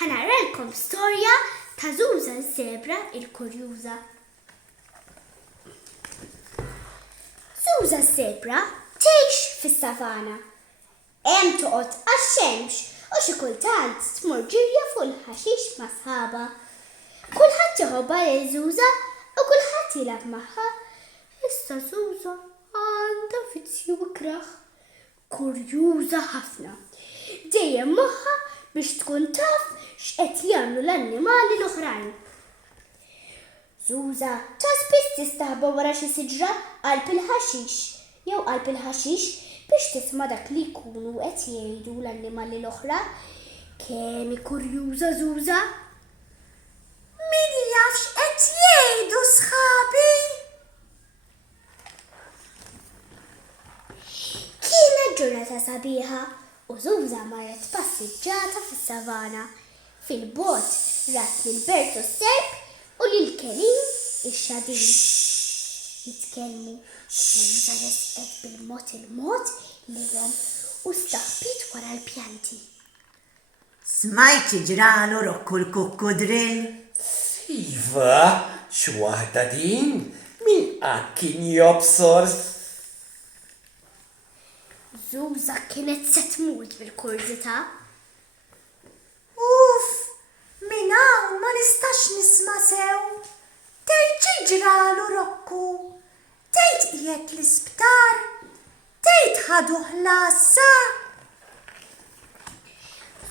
ħanaralkom storja ta' Żuża ż-Żebra il-Kurjuża. Żuża ż-Żebra tgħix fis-savana. Hemm toqgħod għax-xemx u xi kultant tmur ġirja fuq il-ħaxix ma' sħabha. Kulħadd jħobbha lil Żuża u kulħadd jilgħab magħha. Issa Żuża għandha vizzju ikraħ. Kurjuża ħafna. Dejjem magħha biex tkun taf x'qed jagħmlu l-annimali l-oħrajn. Żuża ta' spiss tistaħba wara xi siġra qalb il-ħaxix jew qalb il-ħaxix biex tisma' dak li jkunu qed jgħidu l-annimali l-oħra. Kemm hi kurjuża Żuża? Min jaf x'qed jgħidu sħabi? Kienet ġurnata sabiħa u Żuża marret passiġġata fis-savana. Fil-bogħod rat lil Bertu s-serb u lil Kerim ix-xadin. Jitkellmu. Żuża resqet bil-mod il-mod lilhom u staħbit wara l-pjanti. Smajt ġralu Rokku l-kukkudrill? Iva, x'waħda din? Min qatt kien jobsor? Żuża kienet se tmut bil-kurżità. Uff, minn hawn ma nistax nisma' sew. Tgħid ġralu Rokku, tgħid qiegħed l-isptar, tgħid ħadu ħlassa.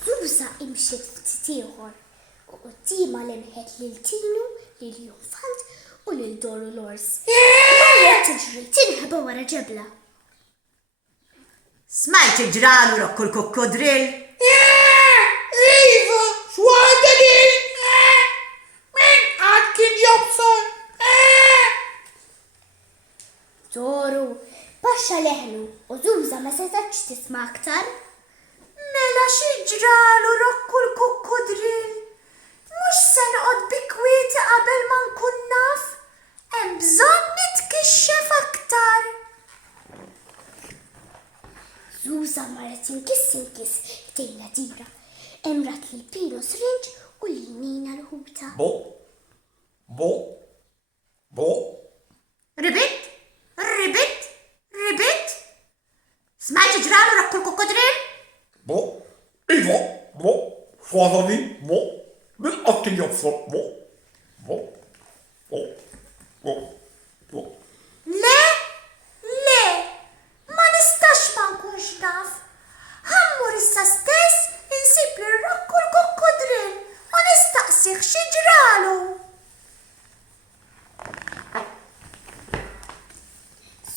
Żuża imxiet ftit ieħor u qudiema lemħet lil Tinu, lil Junfant u lil Doru l-ors. Marret tiġri tinħeba wara ġebla. Smajt ġralu Rokku l-kukkudrill? Iva, x'waħda din? Min qatt kien jobsor? Doru baxxa leħnu u Żuża ma setax tisma' aktar. Mela xi ġralu Rokku l-kukkudrill? Mhux se noqgħod bi kwieti qabel ma nkun naf? Hemm bżonn nitkixxef aktar. Żuża marret inkis ħdejla dira. Emrat lil Pino srinġ u lil Nina l-ħuta. Bo. Ribit? Smajt ġralu Rokku l-kukkudrill? Iva, x'waħda din? Min qatt kien jobsor? Le, ma nistax ma nkunx naf. Ħammur issa stess insib li Rokku l-kukkudrill u nistaqsih xi ġralu.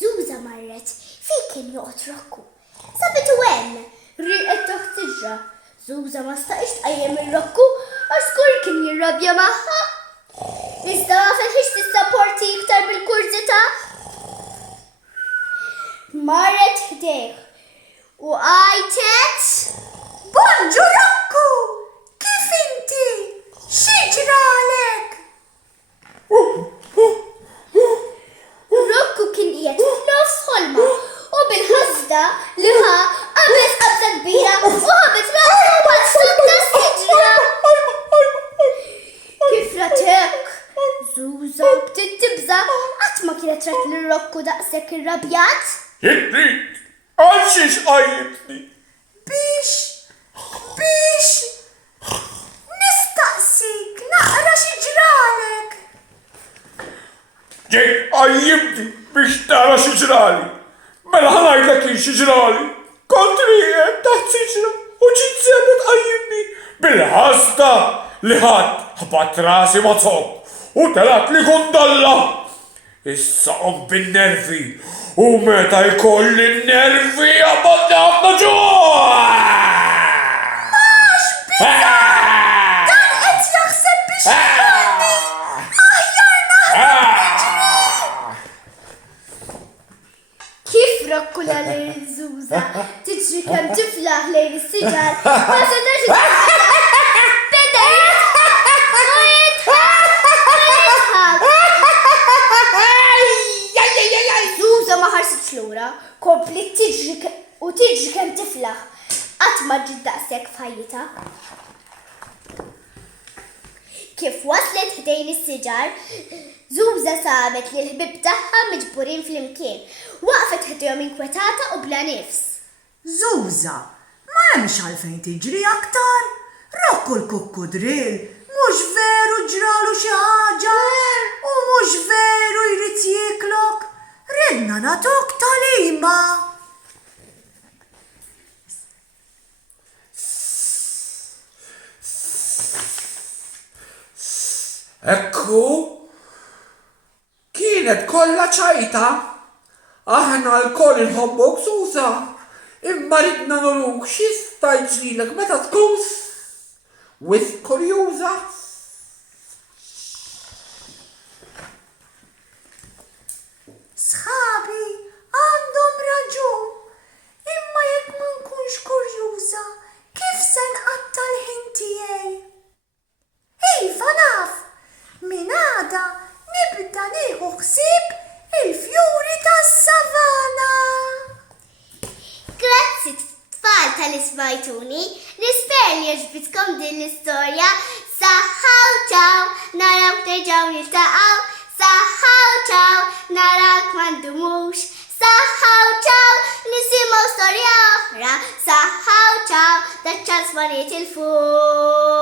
Żuża marret fejn kien joqgħod Rokku. Sabitu hemm, rieqet taħt siġra. Żuża ma staqx tqajjem ir-Rokku għax żgur kien jirrabja magħha. Iżda ma fetħix tissapporti iktar bil-kurżità. Marret ħdejh u għajtet. Bonġu Rokku, kif inti? Xi ġralek? Rokku kien qiegħed f'nofs ħolma u bil-ħasda li qabeż qabża kbira u ħabet raqsu bħal ta' siġra. Kif ratek? Żuża bdiet tibża qatt ma kienet rat lil Rokku daqshekk irrabjat. Jitrit, għal xiex qajjibni? Biex nistaqsik naqra xi ġralek. Ġej qajjibni biex tara xi ġrali. Mela ħanajdlek jien xi ġrali. Kont rieqed taħt siġra u ġiet żebret qajjibni bil-ħasda li ħadd ħabat rasi ma' zopp u telat li gundalla. Issa qom bin-nervi u meta jkolli n-nervi għabadni ħafna ġuħ! Dan qed jaħseb biex jagħmilni. Aħjar naħdem. Kif Rokku lil Żuża tiġri kemm tiflaħ lejn is-siġar ma setax beda Żuża ma ħarsitx lura, komplet tiġri kemm tiflaħ. Qatt ma ġiet daqshekk f'ħajjitha. Kif waslet ħdejn is-siġar, Żuża sabet li l-ħbib tagħha miġburin fl-imkien. Waqfet ħdejhom inkwetata u bla nifs. Żuża, ma hemmx għalfejn tiġri aktar? Rokku l-kukkudril, mhux veru ġralu xi ħaġa u mhux veru jrid jieklok. Redna nagħtuk talima. Ekku, kienet kollha ċajta. Aħna l-koll inħobbok Żuża, imma ridna noluk x'jista' jġrilek meta tkun wis kurjuża. Sħabi għandhom raġun, imma jekk ma nkunx kurjuża, kif se nqatta' l-ħin tiegħi? Iva naf, min għada nibda nieħu ħsieb il-fjuri tas-savana. Grazzi tfal tal-ismajtuni, nisper li jogħġbitkom din l-istorja. Saħħaw ċaw, naraw terġgħu niltaqgħu. Saħħaw ċaw, narak m'għandumux. Saħħaw ċaw, nisimgħu storja oħra. Saħħaw ċaw, daċċans ma nitilfux.